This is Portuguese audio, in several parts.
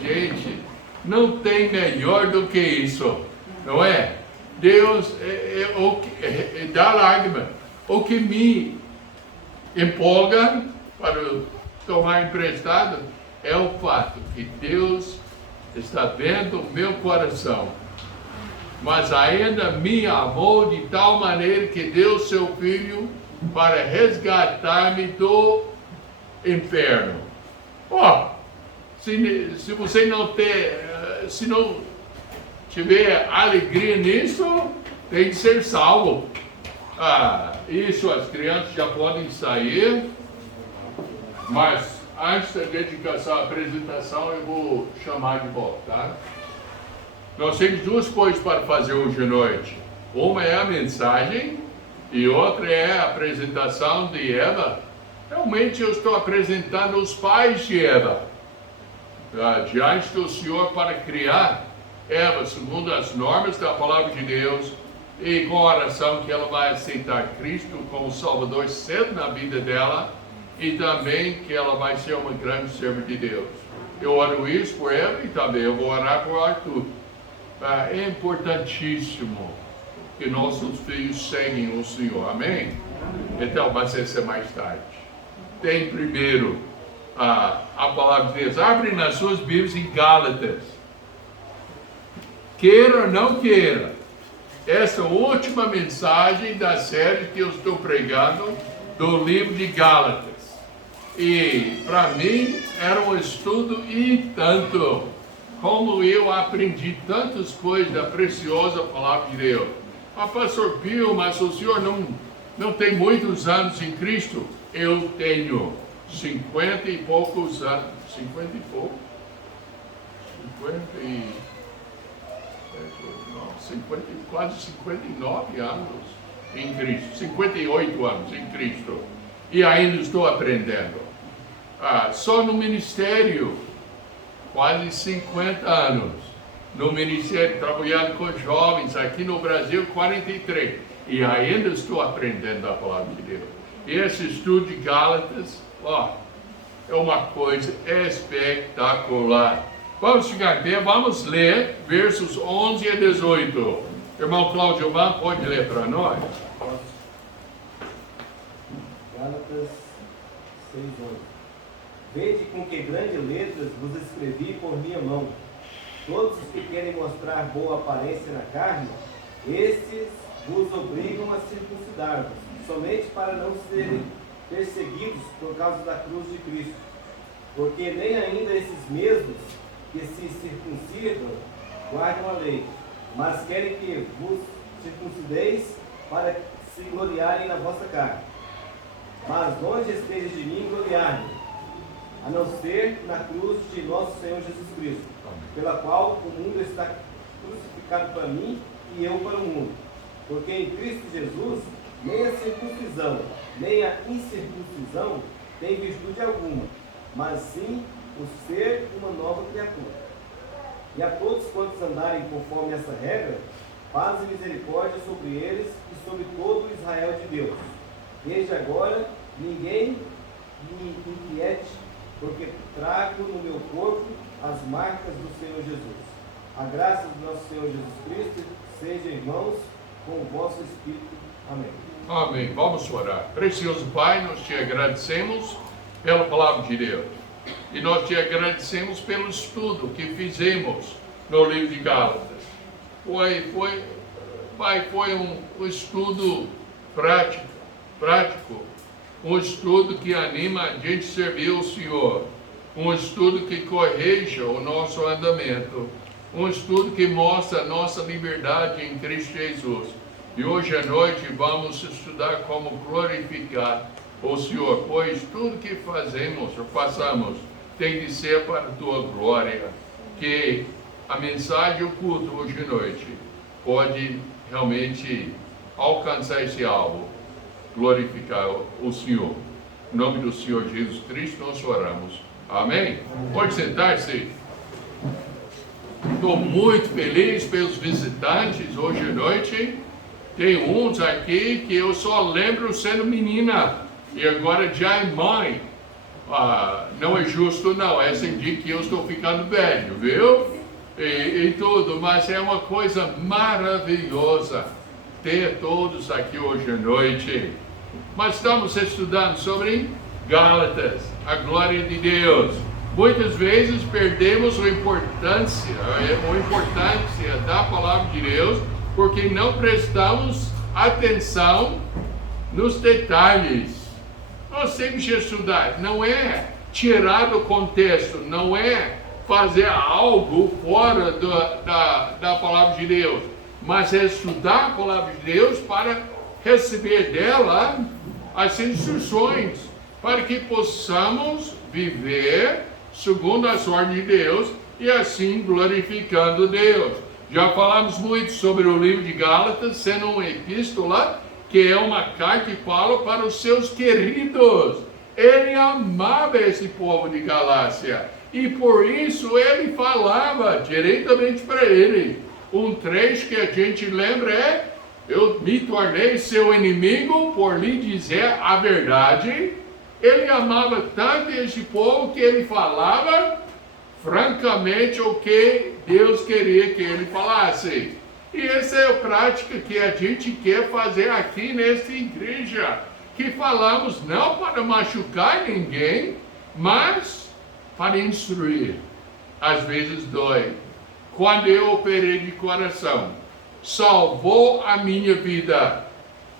gente, não tem melhor do que isso, não é? Deus dá lágrima. O que me empolga para tomar emprestado é o fato que Deus está vendo o meu coração, mas ainda me amou de tal maneira que deu seu Filho para resgatar-me do inferno. Se você não se não tiver alegria nisso, tem que ser salvo. Isso as crianças já podem sair, mas antes da dedicação à apresentação eu vou chamar de volta, tá? Nós temos duas coisas para fazer hoje à noite. Uma é a mensagem e outra é a apresentação de Eva. Realmente eu estou apresentando os pais de Eva diante do Senhor para criar Eva segundo as normas da palavra de Deus e com a oração que ela vai aceitar Cristo como Salvador cedo na vida dela e também que ela vai ser uma grande serva de Deus. Eu oro isso por ela e também eu vou orar por Arthur. É importantíssimo que nossos filhos seguem o Senhor, amém? Então vai ser mais tarde. Tem primeiro a palavra de Deus. Abre nas suas Bíblias em Gálatas. Queira ou não queira, essa última mensagem da série que eu estou pregando do livro de Gálatas. E para mim era um estudo e tanto. Como eu aprendi tantas coisas da preciosa palavra de Deus. Pastor Pio, mas o senhor não tem muitos anos em Cristo? Eu tenho 50 e poucos anos. 50 e pouco? quase 59 anos em Cristo. 58 anos em Cristo. E ainda estou aprendendo. Só no ministério, quase 50 anos. No ministério, trabalhando com jovens aqui no Brasil, 43. E ainda estou aprendendo a palavra de Deus. E esse estudo de Gálatas, é uma coisa espetacular. Vamos ficar bem, vamos ler versos 11 a 18. Irmão Cláudio Van, pode ler para nós? Gálatas 6:11. Vede com que grandes letras vos escrevi por minha mão. Todos os que querem mostrar boa aparência na carne, estes vos obrigam a circuncidar-vos, somente para não serem perseguidos por causa da cruz de Cristo. Porque nem ainda esses mesmos que se circuncidam guardam a lei, mas querem que vos circuncideis para se gloriarem na vossa carne. Mas longe esteja de mim gloriar-me, a não ser na cruz de nosso Senhor Jesus Cristo, pela qual o mundo está crucificado para mim e eu para o mundo. Porque em Cristo Jesus, nem a circuncisão, nem a incircuncisão tem virtude alguma, mas sim o ser uma nova criatura. E a todos quantos andarem conforme essa regra, paz e misericórdia sobre eles e sobre todo o Israel de Deus. Desde agora, ninguém me inquiete, porque trago no meu corpo as marcas do Senhor Jesus. A graça do nosso Senhor Jesus Cristo seja, irmãos, com o vosso Espírito. Amém. Amém. Vamos orar. Precioso Pai, nós te agradecemos pela palavra de Deus. E nós te agradecemos pelo estudo que fizemos no livro de Gálatas. Foi um estudo prático, um estudo que anima a gente a servir o Senhor, um estudo que corrija o nosso andamento, um estudo que mostra a nossa liberdade em Cristo Jesus. E hoje à noite vamos estudar como glorificar o Senhor, pois tudo que fazemos ou passamos tem de ser para a tua glória, que a mensagem do culto hoje à noite pode realmente alcançar esse alvo, glorificar o Senhor. Em nome do Senhor Jesus Cristo nós oramos. Amém? Pode sentar-se. Estou muito feliz pelos visitantes hoje à noite. Tem uns aqui que eu só lembro sendo menina e agora já é mãe. não é justo não, essa indica que eu estou ficando velho, viu? E tudo, mas é uma coisa maravilhosa ter todos aqui hoje à noite. Mas estamos estudando sobre Gálatas, a glória de Deus. Muitas vezes perdemos a importância da palavra de Deus porque não prestamos atenção nos detalhes. Nós temos que estudar, não é tirar do contexto, não é fazer algo fora da palavra de Deus, mas é estudar a palavra de Deus para receber dela as instruções, para que possamos viver segundo as ordens de Deus e assim glorificando Deus. Já falamos muito sobre o livro de Gálatas, sendo uma epístola que é uma carta de Paulo para os seus queridos. Ele amava esse povo de Galácia e por isso ele falava diretamente para ele. Um trecho que a gente lembra é: eu me tornei seu inimigo por lhe dizer a verdade. Ele amava tanto esse povo que ele falava francamente o que Deus queria que ele falasse. E essa é a prática que a gente quer fazer aqui nessa igreja, que falamos não para machucar ninguém, mas para instruir. Às vezes dói. Quando eu operei de coração, salvou a minha vida.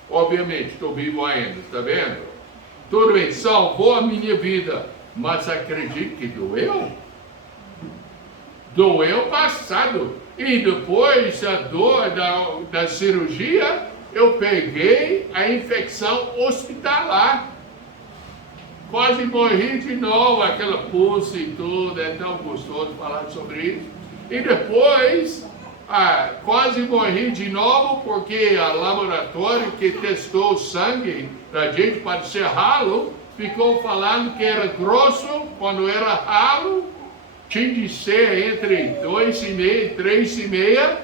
Obviamente, estou vivo ainda, está vendo? Tudo bem, salvou a minha vida, mas acredito que doeu. Doeu passado. E depois a dor da cirurgia, eu peguei a infecção hospitalar. Quase morri de novo, aquela pulse e tudo, é tão gostoso falar sobre isso. E depois, quase morri de novo, porque o laboratório que testou o sangue da gente para ser ralo, ficou falando que era grosso, quando era ralo, tinha de ser entre 2,5 e 3,5,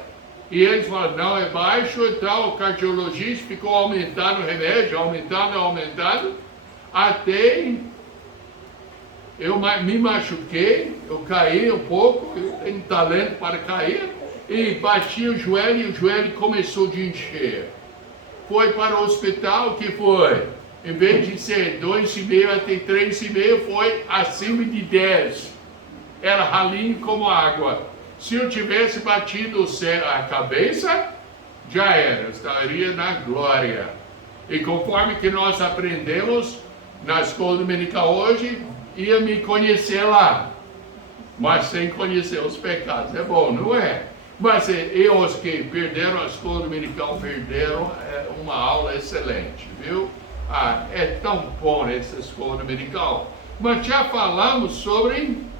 e eles falaram, não, é baixo, então o cardiologista ficou aumentando o remédio, aumentando, até eu me machuquei, eu caí um pouco, eu tenho talento para cair, e bati o joelho e o joelho começou a encher. Foi para o hospital, que foi? Em vez de ser 2,5 até 3,5, foi acima de 10. Era ralinho como água. Se eu tivesse batido a cabeça, já era, eu estaria na glória. E conforme que nós aprendemos na escola dominical hoje, ia me conhecer lá. Mas sem conhecer os pecados. É bom, não é? Mas os que perderam a escola dominical, perderam uma aula excelente, viu? É tão bom essa escola dominical. Mas já falamos sobre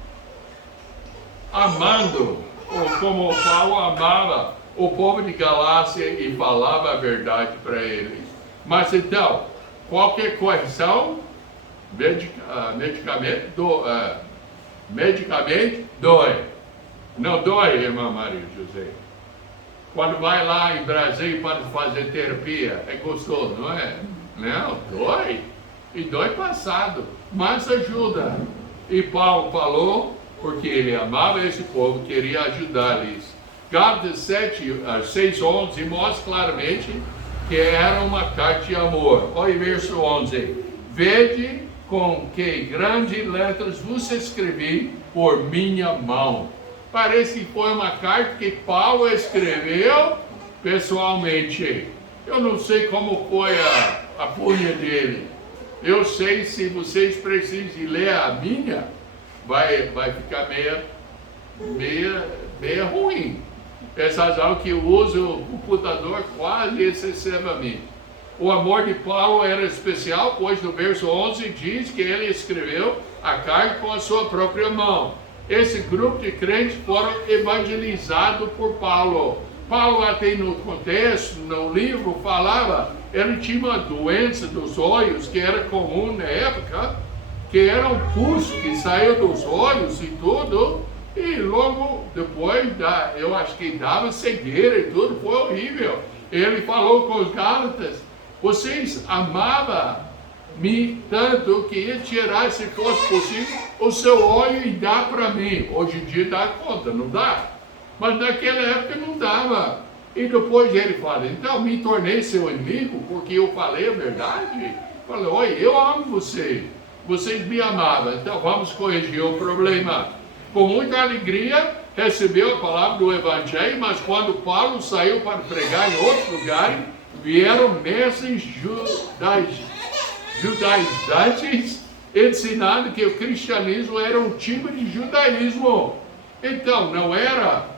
amando, ou como Paulo amava o povo de Galácia e falava a verdade para eles. Mas então, qualquer correção, medicamento dói. Não dói, irmã Maria José. Quando vai lá em Brasília para fazer terapia, é gostoso, não é? Não, dói. E dói passado, mas ajuda. E Paulo falou, porque ele amava esse povo, queria ajudar-lhes. Gálatas 6:11 mostra claramente que era uma carta de amor. Olha o verso 11. Vede com que grandes letras vos escrevi por minha mão. Parece que foi uma carta que Paulo escreveu pessoalmente. Eu não sei como foi a punha dele. Eu sei, se vocês precisam ler a minha, vai ficar meio ruim. Essas aulas que eu uso o computador quase excessivamente. O amor de Paulo era especial, pois no verso 11 diz que ele escreveu a carta com a sua própria mão. Esse grupo de crentes foram evangelizados por Paulo. Paulo até no contexto, no livro, falava, ele tinha uma doença dos olhos que era comum na época, que era um pus que saiu dos olhos e tudo, e logo depois, eu acho que dava cegueira e tudo, foi horrível. Ele falou com os Gálatas, vocês amavam tanto que ia tirar, se fosse possível, o seu óleo e dar para mim. Hoje em dia dá conta, não dá? Mas naquela época não dava. E depois ele fala, então me tornei seu inimigo porque eu falei a verdade? Falei, olha, eu amo você, vocês me amavam, então vamos corrigir o problema. Com muita alegria recebeu a palavra do Evangelho, mas quando Paulo saiu para pregar em outros lugares, vieram mestres judaizantes ensinando que o cristianismo era um tipo de judaísmo. Então não era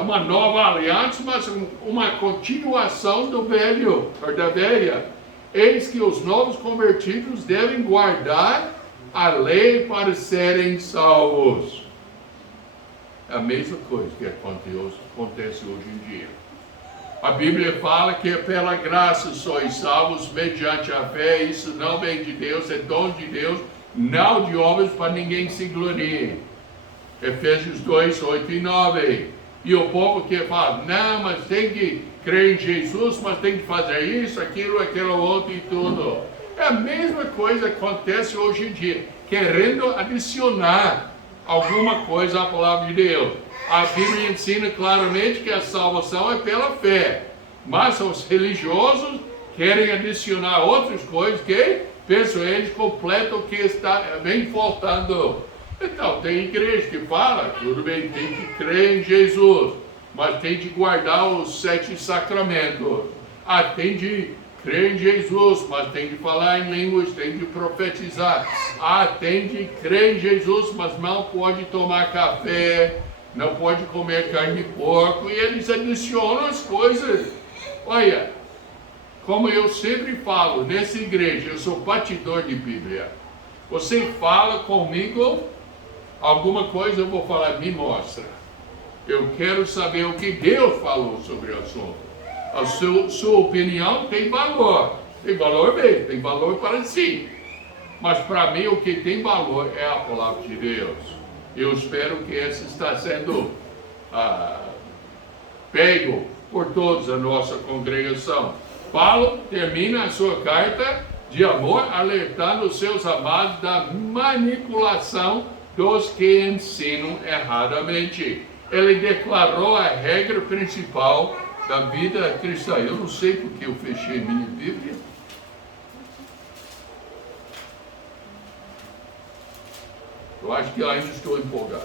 uma nova aliança, mas uma continuação do velho, ou da velha. Eis que os novos convertidos devem guardar a lei para serem salvos. É a mesma coisa que acontece hoje em dia. A Bíblia fala que pela graça sois salvos mediante a fé. Isso não vem de Deus, é dom de Deus, não de homens, para ninguém se glorie. Efésios 2, 8 e 9. E o povo que fala, não, mas tem que crer em Jesus, mas tem que fazer isso, aquilo, aquilo outro e tudo. É a mesma coisa que acontece hoje em dia, querendo adicionar alguma coisa à palavra de Deus. A Bíblia ensina claramente que a salvação é pela fé, mas os religiosos querem adicionar outras coisas que, pensam eles, completam o que vem faltando. Então, tem igreja que fala, tudo bem, tem que crer em Jesus, mas tem de guardar os 7 sacramentos. Tem de crer em Jesus, mas tem de falar em línguas, tem de profetizar. Tem de crer em Jesus, mas não pode tomar café, não pode comer carne de porco, e eles adicionam as coisas. Olha, como eu sempre falo, nessa igreja, eu sou batidor de Bíblia. Você fala comigo alguma coisa, eu vou falar, me mostra. Eu quero saber o que Deus falou sobre o assunto. A sua opinião tem valor mesmo, tem valor para si. Mas para mim o que tem valor é a palavra de Deus. Eu espero que essa está sendo pego por todos a nossa congregação. Paulo termina a sua carta de amor alertando os seus amados da manipulação dos que ensinam erradamente. Ele declarou a regra principal da vida cristã. Eu não sei porque eu fechei minha Bíblia. Eu acho que ainda estou empolgado.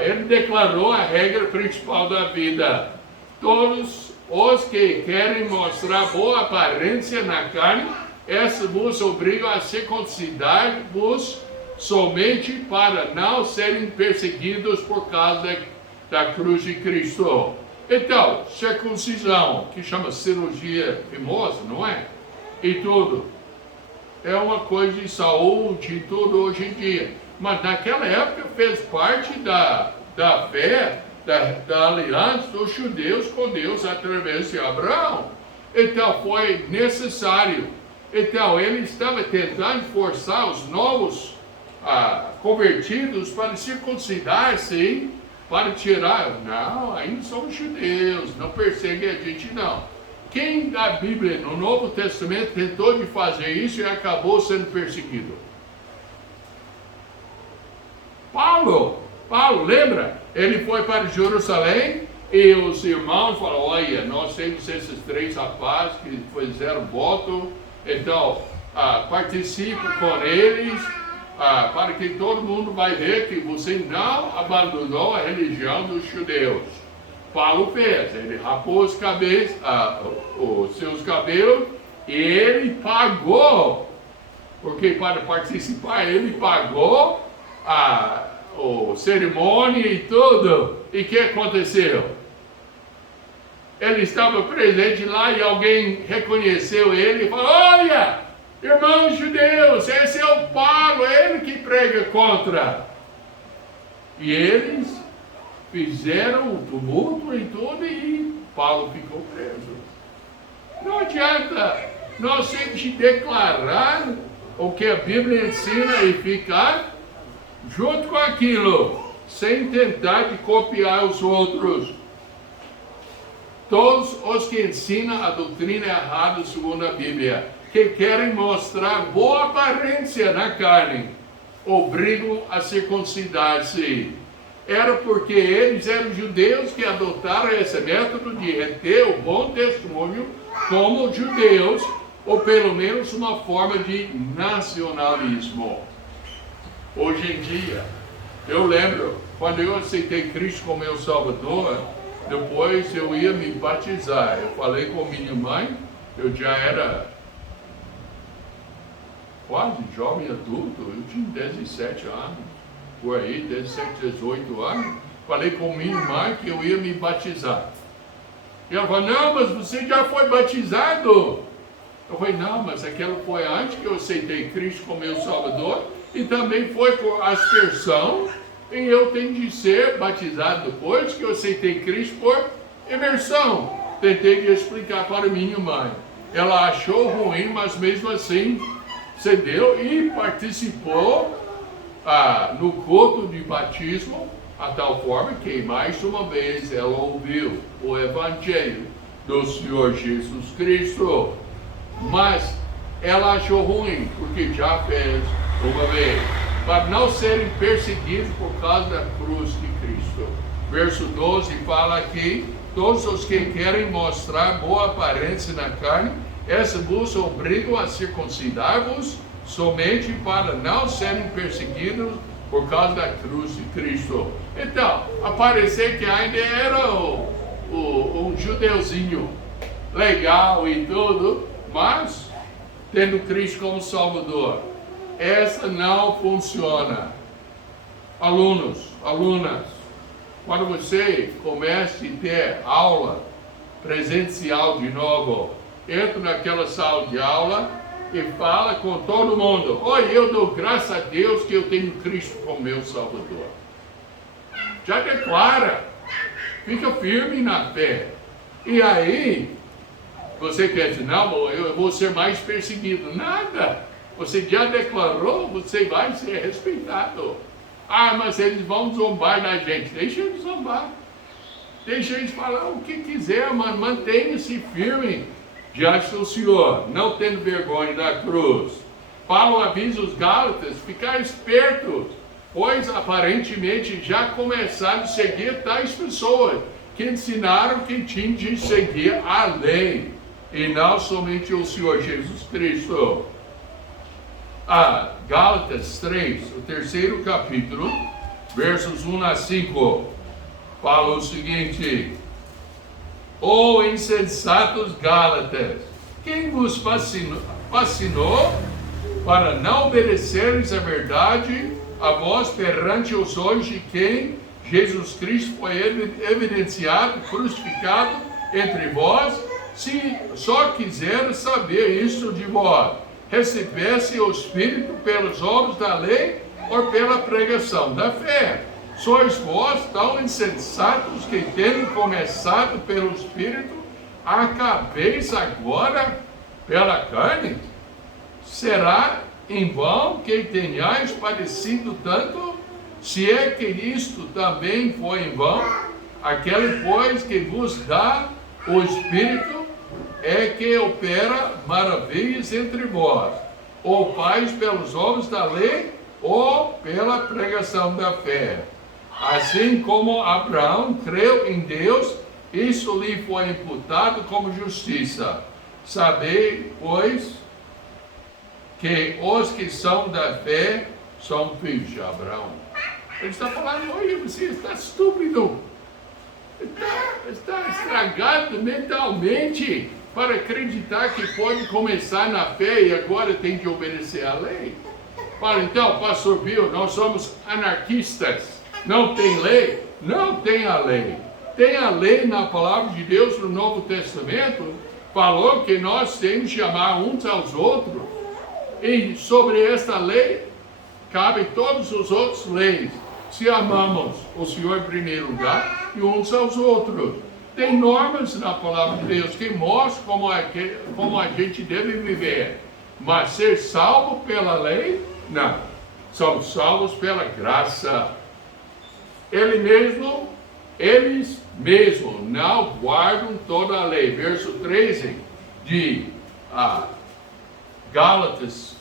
Ele declarou a regra principal da vida. Todos os que querem mostrar boa aparência na carne, essa vos obriga a circuncidar-vos somente para não serem perseguidos por causa da cruz de Cristo. Então, circuncisão, que chama cirurgia famosa, não é? E tudo. É uma coisa de saúde e tudo hoje em dia. Mas naquela época fez parte da fé, da aliança dos judeus com Deus através de Abraão. Então foi necessário. Então ele estava tentando forçar os novos convertidos para circuncidar-se, para tirar. Não, ainda somos judeus, não perseguem a gente não. Quem da Bíblia no Novo Testamento tentou de fazer isso e acabou sendo perseguido? Paulo, lembra? Ele foi para Jerusalém e os irmãos falaram, olha, nós temos esses 3 rapazes que fizeram voto, então participe com eles, para que todo mundo vai ver que você não abandonou a religião dos judeus. Paulo fez, ele rapou os seus cabelos e ele pagou, porque para participar ele pagou a cerimônia e tudo. E o que aconteceu? Ele estava presente lá e alguém reconheceu ele e falou, olha, irmãos judeus, esse é o Paulo, é ele que prega contra. E eles fizeram o tumulto e tudo e Paulo ficou preso. Não adianta nós temos de declarar o que a Bíblia ensina e ficar junto com aquilo, sem tentar de copiar os outros. Todos os que ensinam a doutrina errada segundo a Bíblia que querem mostrar boa aparência na carne, obrigam a circuncidar-se. Era porque eles eram judeus que adotaram esse método de reter o bom testemunho como judeus, ou pelo menos uma forma de nacionalismo. Hoje em dia, eu lembro, quando eu aceitei Cristo como meu Salvador, depois eu ia me batizar. Eu falei com minha mãe, eu já era quase jovem adulto, eu tinha 17 anos, por aí, 17, 18 anos. Falei com minha mãe que eu ia me batizar. E ela falou, não, mas você já foi batizado. Eu falei, não, mas aquela foi antes que eu aceitei Cristo como meu Salvador, e também foi por aspersão, e eu tenho de ser batizado depois que eu aceitei Cristo por imersão. Tentei de explicar para minha mãe. Ela achou ruim, mas mesmo assim cedeu e participou no culto de batismo, a tal forma que mais uma vez ela ouviu o Evangelho do Senhor Jesus Cristo. Mas ela achou ruim, porque já fez uma vez, para não serem perseguidos por causa da cruz de Cristo. Verso 12 fala aqui, todos os que querem mostrar boa aparência na carne, essa busca obrigam a circuncidar-vos somente para não serem perseguidos por causa da cruz de Cristo. Então, aparecer que ainda era um judeuzinho legal e tudo, mas tendo Cristo como Salvador. Essa não funciona. Alunos, alunas, quando você comece a ter aula presencial de novo, entra naquela sala de aula e fala com todo mundo, olha, eu dou graças a Deus que eu tenho Cristo como meu Salvador. Já declara, fica firme na fé. E aí, você quer dizer, não, eu vou ser mais perseguido. Nada. Você já declarou, você vai ser respeitado. Ah, mas eles vão zombar da gente. Deixa eles zombar. Deixa eles falar o que quiser, mas mantenha-se firme diante do Senhor, não tendo vergonha da cruz. Paulo avisa os Gálatas, ficar espertos, pois aparentemente já começaram a seguir tais pessoas que ensinaram que tinham de seguir a lei e não somente o Senhor Jesus Cristo. Gálatas 3, o terceiro capítulo, versos 1 a 5, fala o seguinte: ó insensatos Gálatas, quem vos fascinou para não obedeceres a verdade, a vós perante os olhos de quem Jesus Cristo foi evidenciado, crucificado entre vós, se só quiser saber isso de vós, recebesse o Espírito pelos obras da lei ou pela pregação da fé? Sois vós tão insensatos que, tendo começado pelo Espírito, acabeis agora pela carne? Será em vão que tenhais padecido tanto? Se é que isto também foi em vão, aquele, pois, que vos dá o Espírito é que opera maravilhas entre vós, ou faz pelos obras da lei, ou pela pregação da fé. Assim como Abraão creu em Deus, isso lhe foi imputado como justiça. Sabei, pois, que os que são da fé são filhos de Abraão. Ele está falando, olha, você está estúpido, está estragado mentalmente para acreditar que pode começar na fé e agora tem de obedecer à lei. Fala, então, pastor Bill, nós somos anarquistas. Não tem lei? Não tem a lei. Tem a lei na palavra de Deus no Novo Testamento. Falou que nós temos de amar uns aos outros. E sobre esta lei, cabem todas as outras leis. Se amamos o Senhor em primeiro lugar e uns aos outros. Tem normas na palavra de Deus que mostram como a gente deve viver. Mas ser salvo pela lei, não. Somos salvos pela graça. Eles mesmos não guardam toda a lei. Verso 13 de Gálatas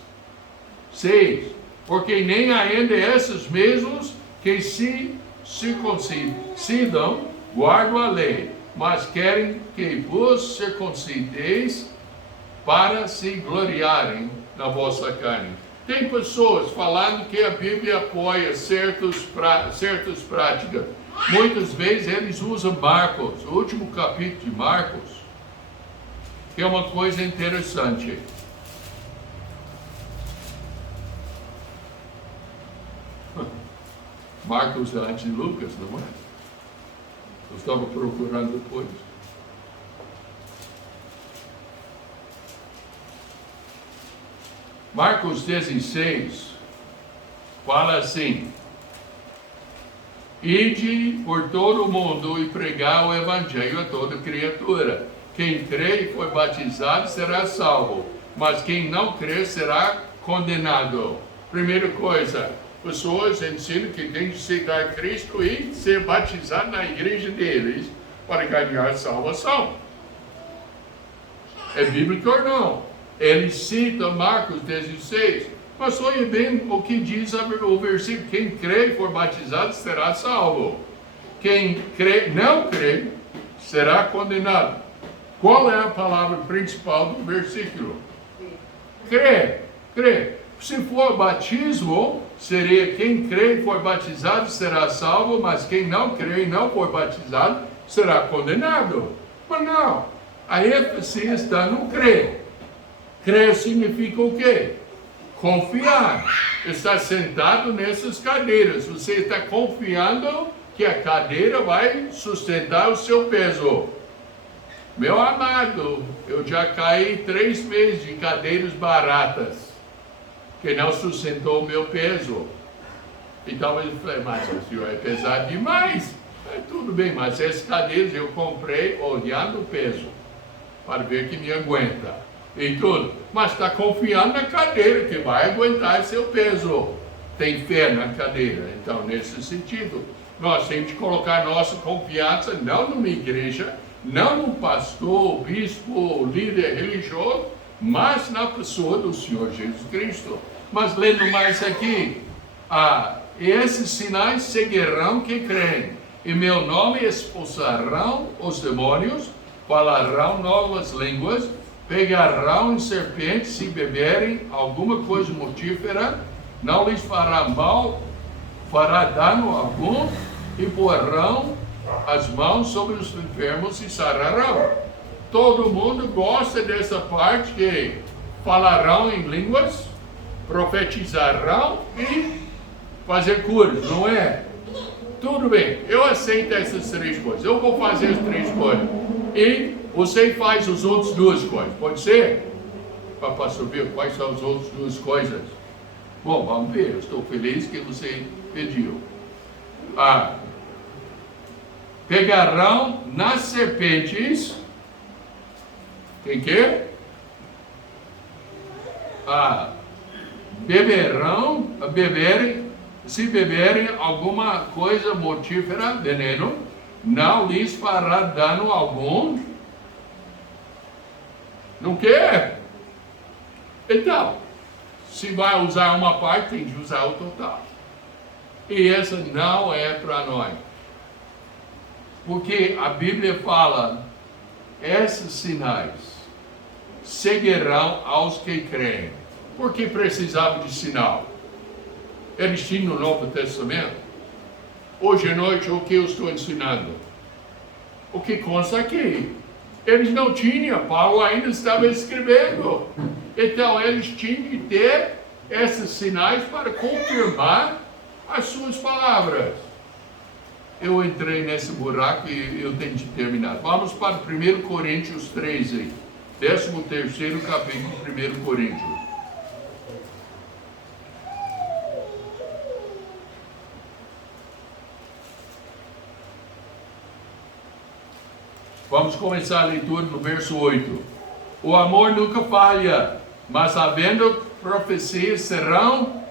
6. Porque nem ainda esses mesmos que se circuncidam guardam a lei, mas querem que vos circuncideis para se gloriarem na vossa carne. Tem pessoas falando que a Bíblia apoia certas práticas. Muitas vezes eles usam Marcos, o último capítulo de Marcos, que é uma coisa interessante. Marcos é antes de Lucas, não é? Eu estava procurando depois. Marcos 16 fala assim: ide por todo o mundo e pregar o evangelho a toda criatura. Quem crê e for batizado será salvo, mas quem não crê será condenado. Primeira coisa, pessoas ensinam que tem que aceitar Cristo e ser batizado na igreja deles para ganhar salvação. É bíblico ou não? Ele cita Marcos 16, mas olha bem o que diz o versículo: quem crê e for batizado será salvo. Quem não crê será condenado. Qual é a palavra principal do versículo? Crê. Se for batismo, seria quem crê e for batizado será salvo, mas quem não crê e não for batizado será condenado. Mas não, a ênfase está no crer. Crer significa o quê? Confiar. Está sentado nessas cadeiras. Você está confiando que a cadeira vai sustentar o seu peso. Meu amado, eu já caí 3 meses de cadeiras baratas, que não sustentou o meu peso. Então eu falei, mas o senhor é pesado demais. Tudo bem, mas essas cadeiras eu comprei olhando o peso, para ver que me aguenta. E tudo, mas está confiando na cadeira, que vai aguentar seu peso. Tem fé na cadeira. Então, nesse sentido, nós temos que colocar nossa confiança não numa igreja, não no pastor, bispo, líder religioso, mas na pessoa do Senhor Jesus Cristo. Mas lendo mais aqui, esses sinais seguirão que creem. Em meu nome expulsarão os demônios, falarão novas línguas, pegarão em serpentes, se beberem alguma coisa mortífera, não lhes fará mal, fará dano algum, e porão as mãos sobre os enfermos e sararão. Todo mundo gosta dessa parte que falarão em línguas, profetizarão e fazer curas, não é? Tudo bem, eu aceito essas 3 coisas, eu vou fazer as 3 coisas. E você faz as outras 2 coisas, pode ser? Para saber quais são as outras 2 coisas. Bom, vamos ver, eu estou feliz que você pediu. Pegarão nas serpentes, quem quer? Se beberem alguma coisa mortífera, veneno, não lhes fará dano algum. Não quer? Então, se vai usar uma parte, tem que usar o total. E essa não é para nós. Porque a Bíblia fala, esses sinais seguirão aos que creem. Por que precisava de sinal? Eles tinham no Novo Testamento. Hoje à noite, o que eu estou ensinando? O que consta aqui? Eles não tinham, Paulo ainda estava escrevendo. Então, eles tinham que ter esses sinais para confirmar as suas palavras. Eu entrei nesse buraco e eu tenho de terminar. Vamos para 1 Coríntios 13, 13º capítulo de 1 Coríntios. Vamos começar a leitura no verso 8. O amor nunca falha, mas havendo profecias serão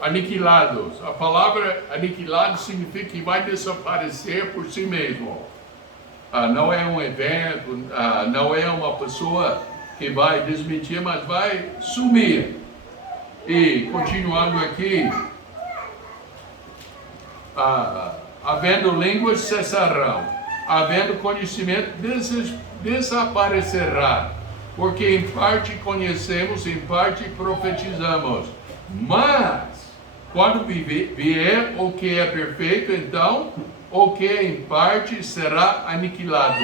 aniquilados. A palavra aniquilado significa que vai desaparecer por si mesmo. Não é um evento, não é uma pessoa que vai desmentir, mas vai sumir. E continuando aqui, havendo línguas cessarão, havendo conhecimento desaparecerá, porque em parte conhecemos, em parte profetizamos. Mas quando vier o que é perfeito, então o que é em parte será aniquilado.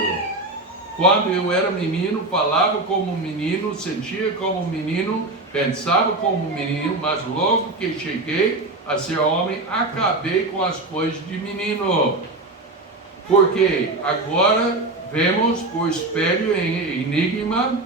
Quando eu era menino, falava como menino, sentia como menino, pensava como menino, mas logo que cheguei a ser homem, acabei com as coisas de menino. Porque agora vemos por espelho em enigma,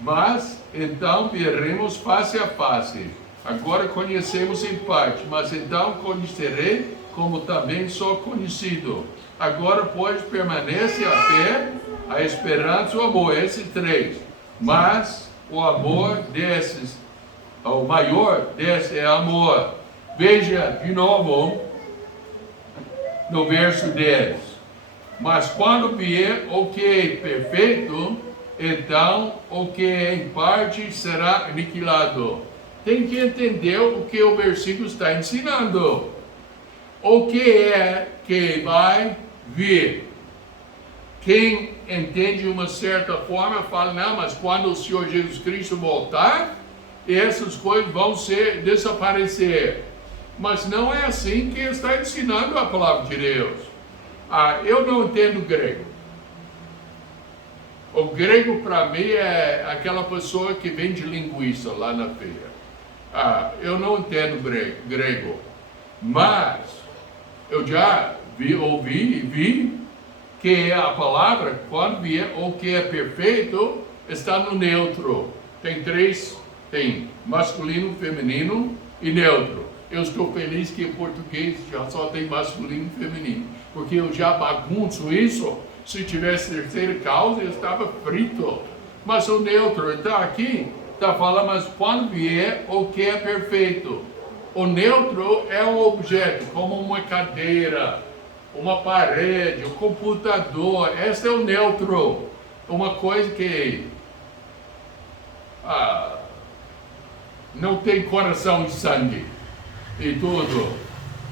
mas então veremos face a face. Agora conhecemos em parte, mas então conhecerei como também sou conhecido. Agora, pois, permanece a fé, a esperança e o amor, esses três. Mas o amor desses, o maior desses é amor. Veja de novo no verso 10. Mas quando vier o que é perfeito, então o que é em parte será aniquilado. Tem que entender o que o versículo está ensinando. O que é que vai vir? Quem entende de uma certa forma fala, não, mas quando o Senhor Jesus Cristo voltar, essas coisas vão desaparecer. Mas não é assim que está ensinando a palavra de Deus. Eu não entendo grego. O grego para mim é aquela pessoa que vende linguiça lá na feira. Eu não entendo grego. Mas eu já ouvi e vi que a palavra, quando vier o que é perfeito, está no neutro. Tem três, tem masculino, feminino e neutro. Eu estou feliz que em português já só tem masculino e feminino, porque eu já bagunço isso. Se tivesse terceira causa, eu estava frito. Mas o neutro está aqui, está falando, mas quando vier o que é perfeito. O neutro é um objeto, como uma cadeira, uma parede, um computador. Esse é o neutro. Uma coisa que não tem coração e sangue e tudo.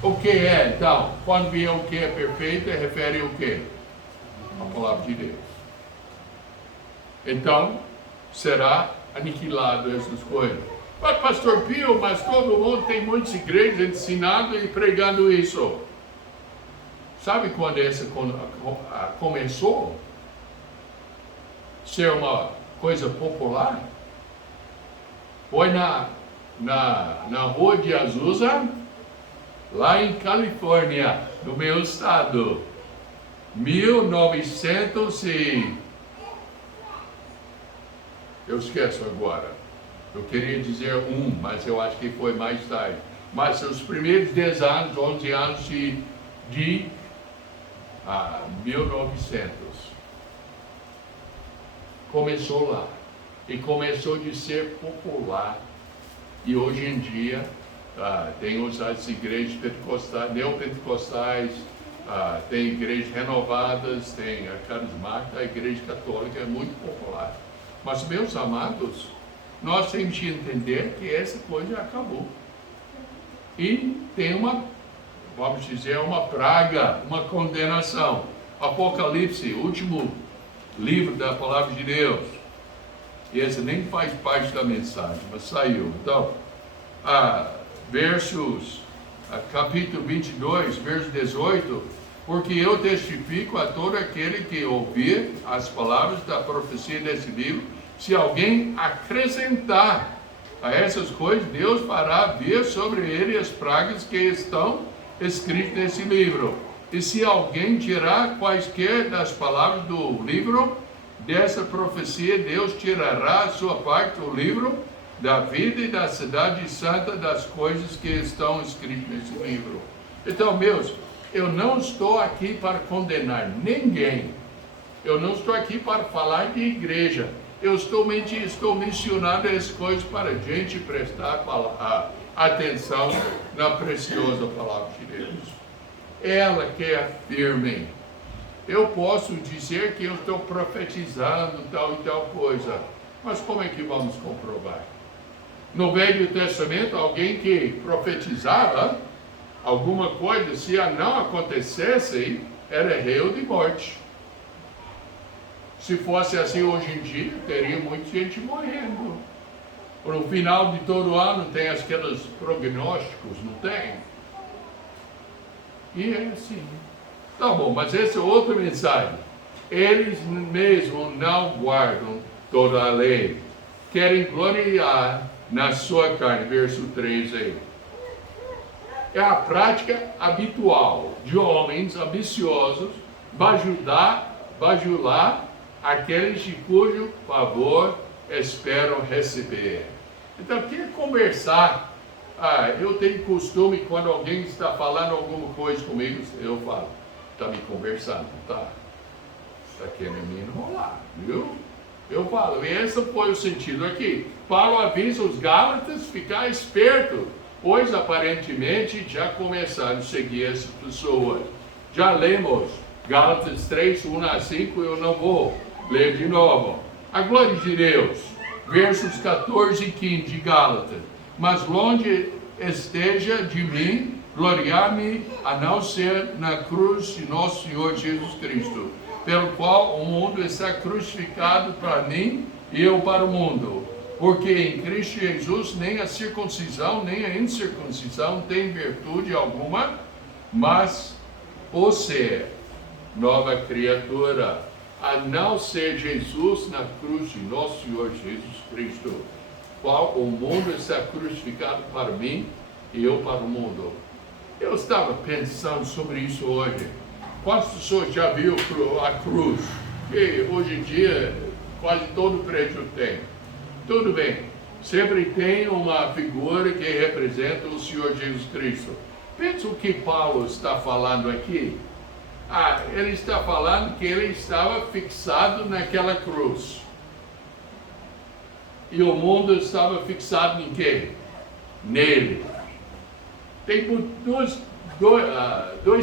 O que é, então? Quando vier o que é perfeito, refere o quê? A palavra de Deus. Então, será aniquilado essas coisas. Mas, pastor Pio, mas todo mundo tem muitas igrejas ensinando e pregando isso. Sabe quando essa começou a ser uma coisa popular? Foi na rua de Azusa, lá em Califórnia, no meu estado. 1900 e... eu esqueço agora. Eu queria dizer mas eu acho que foi mais tarde. Mas os primeiros 10 anos, 11 anos de 1900. Começou lá. E começou de ser popular. E hoje em dia, tem as igrejas pentecostais, neopentecostais, tem igrejas renovadas, tem a carismática, a igreja católica é muito popular. Mas, meus amados, nós temos que entender que essa coisa acabou. E tem vamos dizer, uma praga, uma condenação. Apocalipse, último livro da palavra de Deus. Esse nem faz parte da mensagem, mas saiu. Então, capítulo 22, verso 18, porque eu testifico a todo aquele que ouvir as palavras da profecia desse livro, se alguém acrescentar a essas coisas, Deus fará vir sobre ele as pragas que estão escritas nesse livro. E se alguém tirar quaisquer das palavras do livro dessa profecia, Deus tirará a sua parte do livro da vida e da cidade santa, das coisas que estão escritas nesse livro. Então, meus, eu não estou aqui para condenar ninguém. Eu não estou aqui para falar de igreja. Eu estou mencionando as coisas para a gente prestar atenção na preciosa palavra de Deus. Ela que é firme. Eu posso dizer que eu estou profetizando tal e tal coisa, Mas como é que vamos comprovar? No Velho Testamento, alguém que profetizava alguma coisa, se não acontecesse, era réu de morte. Se fosse assim hoje em dia, teria muita gente morrendo. No final de todo ano tem aqueles prognósticos, não tem? E é assim. Tá bom, mas essa é outra mensagem. Eles mesmo não guardam toda a lei. Querem gloriar na sua carne. Verso 3 aí. É a prática habitual de homens ambiciosos bajular aqueles de cujo favor esperam receber. Então, quer conversar? Eu tenho costume, quando alguém está falando alguma coisa comigo, eu falo, está me conversando, tá? Está querendo me enrolar, viu? Eu falo, e esse foi o sentido aqui. Paulo avisa os Gálatas ficar esperto, pois aparentemente já começaram a seguir essas pessoas. Já lemos Gálatas 3, 1 a 5, eu não vou ler de novo. A glória de Deus, versos 14 e 15 de Gálatas. Mas longe esteja de mim gloriar-me a não ser na cruz de nosso Senhor Jesus Cristo, pelo qual o mundo está crucificado para mim e eu para o mundo. Porque em Cristo Jesus nem a circuncisão nem a incircuncisão tem virtude alguma, mas o ser nova criatura, a não ser Jesus na cruz de nosso Senhor Jesus Cristo, qual o mundo está crucificado para mim e eu para o mundo. Eu estava pensando sobre isso hoje. Quantas pessoas já viram a cruz? Que hoje em dia quase todo prédio tem. Tudo bem, sempre tem uma figura que representa o Senhor Jesus Cristo. Pensa o que Paulo está falando aqui. Ele está falando que ele estava fixado naquela cruz. E o mundo estava fixado em quê? Nele. Tem duas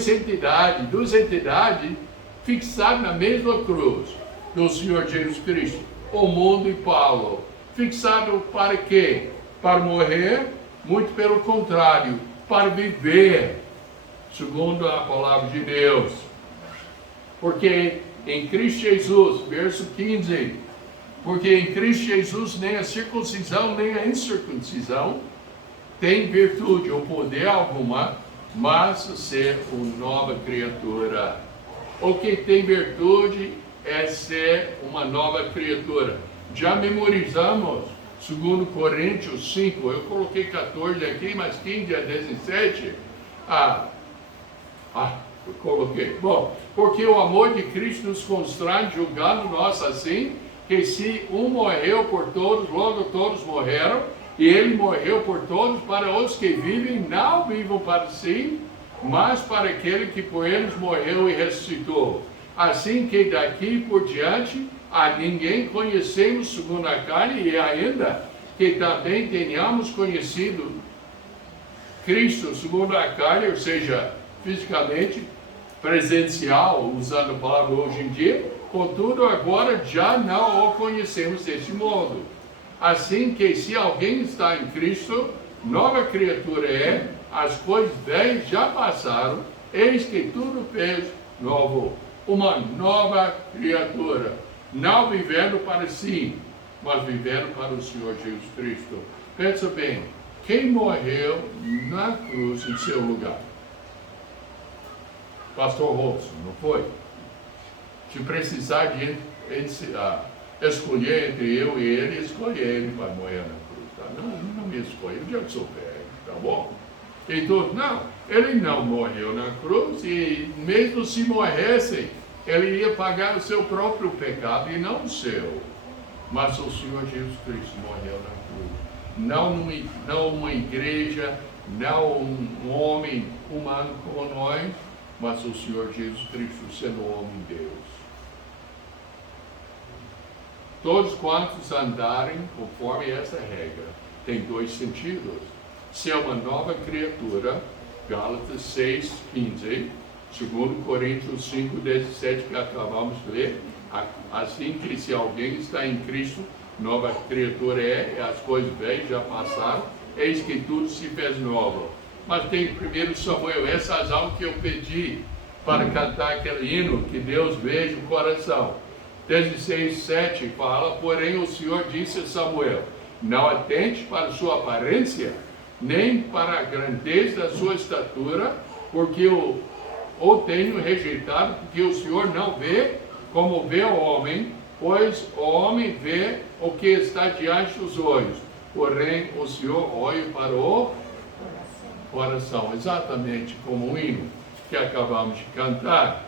entidades fixadas na mesma cruz do Senhor Jesus Cristo. O mundo e Paulo. Fixado para quê? Para morrer? Muito pelo contrário, para viver, segundo a palavra de Deus. Porque em Cristo Jesus, verso 15, porque em Cristo Jesus nem a circuncisão nem a incircuncisão tem virtude ou poder alguma, mas ser uma nova criatura. O que tem virtude é ser uma nova criatura. Já memorizamos, segundo Coríntios 5, eu coloquei 14 aqui, mas 15 a 17, eu coloquei. Bom, porque o amor de Cristo nos constrange, julgando nós assim, que se um morreu por todos, logo todos morreram, e ele morreu por todos, para os que vivem, não vivam para si, mas para aquele que por eles morreu e ressuscitou. Assim que daqui por diante, a ninguém conhecemos segundo a carne, e ainda que também tenhamos conhecido Cristo segundo a carne, ou seja, fisicamente, presencial, usando a palavra hoje em dia, contudo agora já não o conhecemos desse modo. Assim que se alguém está em Cristo, nova criatura é, as coisas velhas já passaram, eis que tudo fez novo. Uma nova criatura, não vivendo para si, mas vivendo para o Senhor Jesus Cristo. Pensa bem, quem morreu na cruz em seu lugar? Pastor Robson, não foi? Se precisar de escolher entre eu e ele, escolher ele para morrer na cruz. Tá? Não me escolha, eu já sou velho, tá bom? Então, não, ele não morreu na cruz, e mesmo se morresse, ele ia pagar o seu próprio pecado e não o seu. Mas o Senhor Jesus Cristo morreu na cruz. Não uma igreja, não um homem humano como nós, mas o Senhor Jesus Cristo sendo homem Deus. Todos quantos andarem conforme essa regra, tem dois sentidos. Se é uma nova criatura, Gálatas 6, 15, segundo Coríntios 5, 17, que acabamos de ler, assim que se alguém está em Cristo, nova criatura é, as coisas velhas já passaram, eis que tudo se fez novo. Mas tem 1 Samuel, essas almas que eu pedi para cantar aquele hino, que Deus veja o coração. 16:7 fala, porém o Senhor disse a Samuel, não atente para sua aparência, nem para a grandeza da sua estatura, porque eu o tenho rejeitado, porque o Senhor não vê como vê o homem, pois o homem vê o que está diante dos olhos, porém o Senhor olha para o coração, exatamente como o hino que acabamos de cantar.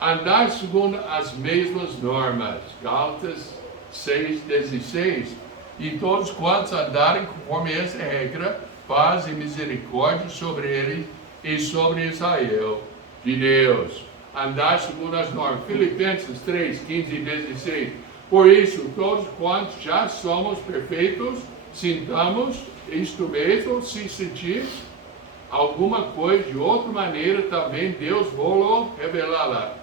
Andar segundo as mesmas normas, Gálatas 6:16, e todos quantos andarem conforme essa regra, paz e misericórdia sobre eles e sobre Israel de Deus. Andar segundo as normas, Filipenses 3:15 e 16, por isso todos quantos já somos perfeitos, sintamos isto mesmo, se sentir alguma coisa de outra maneira, também Deus vos revelará.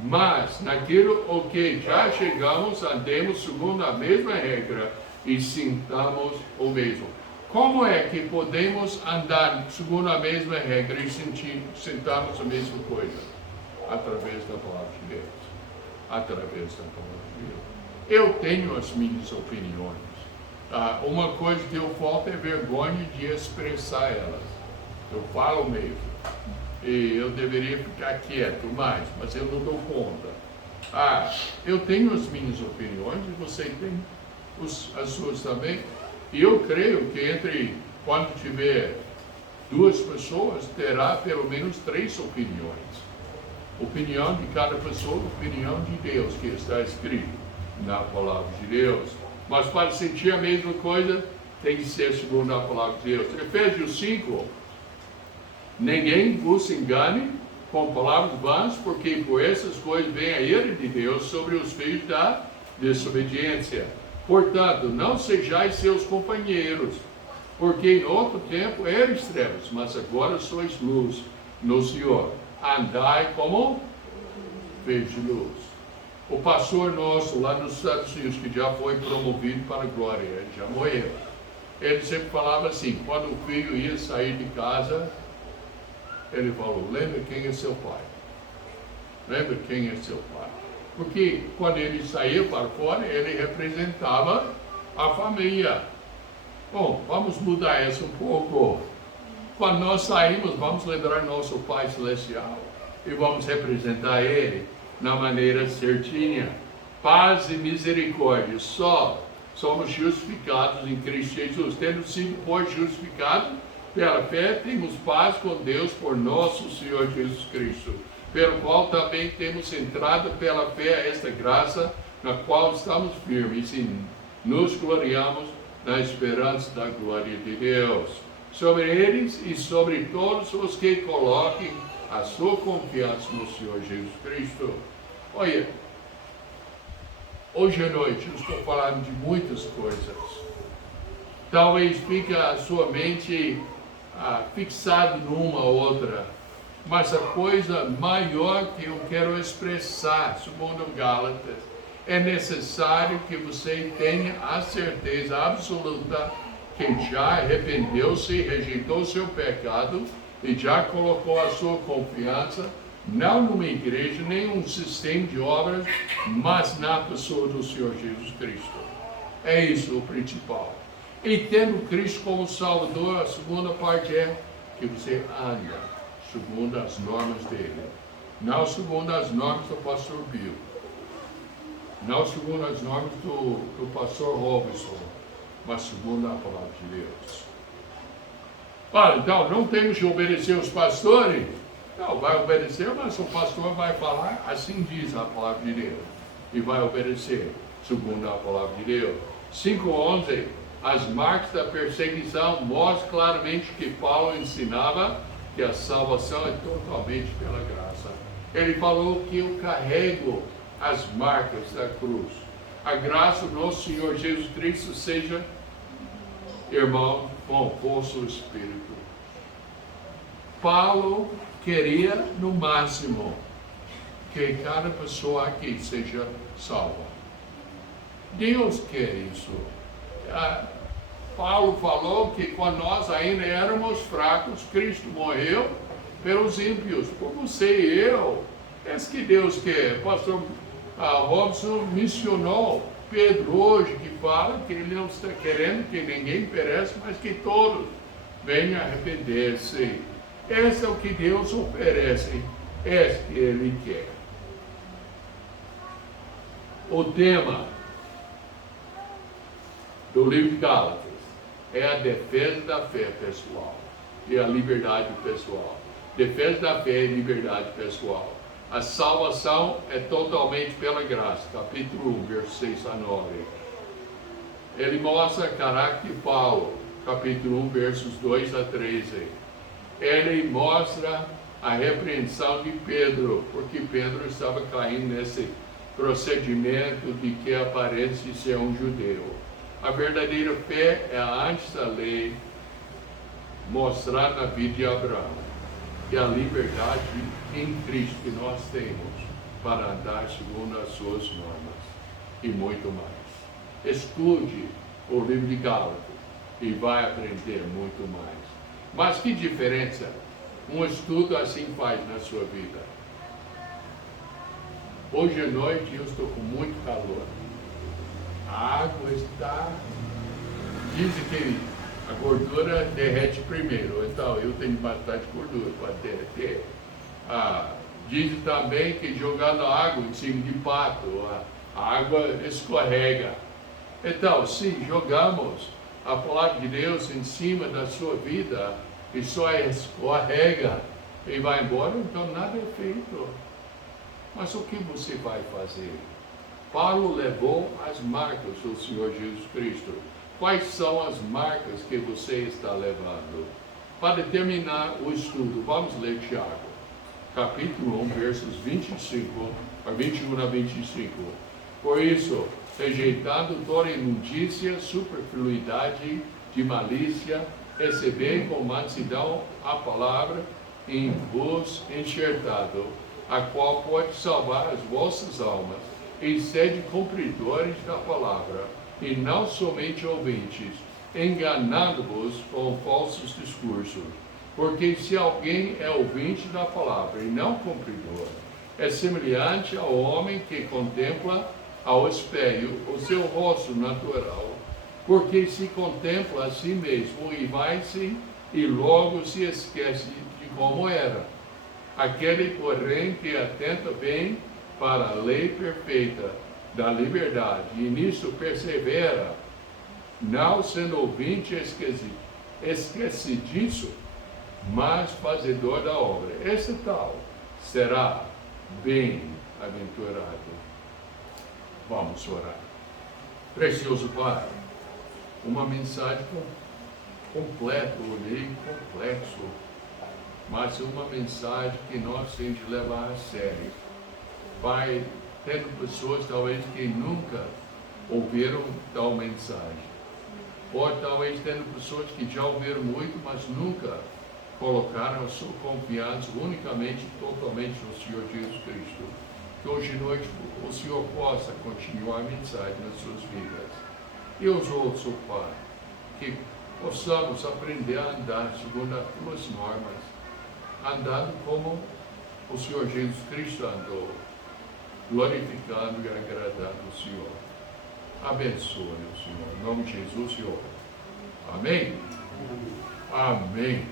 Mas naquilo o que já chegamos, andemos segundo a mesma regra e sintamos o mesmo. Como é que podemos andar segundo a mesma regra e sintamos a mesma coisa? Através da palavra de Deus. Através da palavra de Deus. Eu tenho as minhas opiniões. Uma coisa que eu falto é vergonha de expressar elas. Eu falo mesmo. E eu deveria ficar quieto mais, mas eu não dou conta. Eu tenho as minhas opiniões e você tem as suas também. E eu creio que quando tiver duas pessoas, terá pelo menos 3 opiniões. Opinião de cada pessoa, opinião de Deus, que está escrito na palavra de Deus. Mas para sentir a mesma coisa, tem que ser segundo a palavra de Deus. Efésios 5, ninguém vos engane com palavras vãs, porque por essas coisas vem a ira de Deus sobre os filhos da desobediência. Portanto, não sejais seus companheiros, porque em outro tempo eres trevas, mas agora sois luz no Senhor. Andai como filhos de luz. O pastor nosso lá nos Estados Unidos, que já foi promovido para a glória, ele já morreu. Ele sempre falava assim, quando o filho ia sair de casa, ele falou, lembra quem é seu pai. Lembra quem é seu pai. Porque quando ele saía para fora, ele representava a família. Bom, vamos mudar isso um pouco. Quando nós saímos, vamos lembrar nosso Pai Celestial e vamos representar Ele na maneira certinha. Paz e misericórdia, só somos justificados em Cristo Jesus. Tendo sido, pois, justificados pela fé, temos paz com Deus por nosso Senhor Jesus Cristo, pelo qual também temos entrado pela fé a esta graça, na qual estamos firmes e nos gloriamos na esperança da glória de Deus. Sobre eles e sobre todos os que coloquem a sua confiança no Senhor Jesus Cristo. Olha, hoje à noite eu estou falando de muitas coisas. Talvez fique a sua mente fixada numa ou outra, mas a coisa maior que eu quero expressar, segundo Gálatas, é necessário que você tenha a certeza absoluta que já arrependeu-se, rejeitou o seu pecado e já colocou a sua confiança não numa igreja, nem um sistema de obras, mas na pessoa do Senhor Jesus Cristo. É isso o principal. E tendo Cristo como Salvador, a segunda parte é que você anda segundo as normas dele. Não segundo as normas do pastor Bill. Não segundo as normas do pastor Robinson, mas segundo a palavra de Deus. Então, não temos de obedecer os pastores? Não, vai obedecer, mas o pastor vai falar, assim diz a palavra de Deus. E vai obedecer, segundo a palavra de Deus. 5:11, as marcas da perseguição mostram claramente que Paulo ensinava que a salvação é totalmente pela graça. Ele falou que eu carrego as marcas da cruz. A graça do nosso Senhor Jesus Cristo seja, irmão, com o vosso espírito. Paulo queria, no máximo, que cada pessoa aqui seja salva. Deus quer isso. Paulo falou que quando nós ainda éramos fracos, Cristo morreu pelos ímpios, por você e eu. É isso que Deus quer. Pastor Robson mencionou Pedro hoje, que fala que ele não está querendo que ninguém pereça, mas que todos venham arrepender-se. Esse é o que Deus oferece, é isso que Ele quer. O tema do livro de Gálatas é a defesa da fé pessoal e a liberdade pessoal. Defesa da fé e liberdade pessoal. A salvação é totalmente pela graça, capítulo 1, versos 6 a 9. Ele mostra o caráter de Paulo, capítulo 1, versos 2 a 13. Ele mostra a repreensão de Pedro, porque Pedro estava caindo nesse procedimento de que aparece ser um judeu. A verdadeira fé é a antes da lei mostrada na vida de Abraão. E a liberdade em Cristo que nós temos para andar segundo as suas normas e muito mais. Estude o livro de Gálatas e vai aprender muito mais. Mas que diferença um estudo assim faz na sua vida? Hoje à noite eu estou com muito calor. A água está... Dizem que a gordura derrete primeiro, então eu tenho bastante gordura para derreter. Dizem também que jogando água em cima de pato, a água escorrega. Então, se jogamos a palavra de Deus em cima da sua vida e só escorrega e vai embora, então nada é feito. Mas o que você vai fazer? Paulo levou as marcas do Senhor Jesus Cristo. Quais são as marcas que você está levando? Para terminar o estudo, vamos ler Tiago, capítulo 1, versos 21 a 25. Por isso, rejeitando toda imundícia, superfluidade de malícia, recebei com mansidão a palavra em vos enxertado, a qual pode salvar as vossas almas, e sede cumpridores da palavra, e não somente ouvintes, enganando-vos com falsos discursos. Porque se alguém é ouvinte da palavra e não cumpridor, é semelhante ao homem que contempla ao espelho o seu rosto natural, porque se contempla a si mesmo e vai-se e logo se esquece de como era. Aquele, porém, que atenta bem para a lei perfeita da liberdade, e nisso persevera, não sendo ouvinte esquecidiço, mas fazedor da obra. Esse tal será bem-aventurado. Vamos orar. Precioso Pai, uma mensagem completa, olhei complexo, mas uma mensagem que nós temos que levar a sério. Pai, tendo pessoas talvez que nunca ouviram tal mensagem. Pode talvez tendo pessoas que já ouviram muito, mas nunca colocaram a sua confiança unicamente, totalmente no Senhor Jesus Cristo. Que hoje à noite o Senhor possa continuar a mensagem nas suas vidas. E os outros, Pai, que possamos aprender a andar segundo as tuas normas, andando como o Senhor Jesus Cristo andou, glorificando e agradando o Senhor. Abençoe o Senhor. Em nome de Jesus, Senhor. Amém? Amém.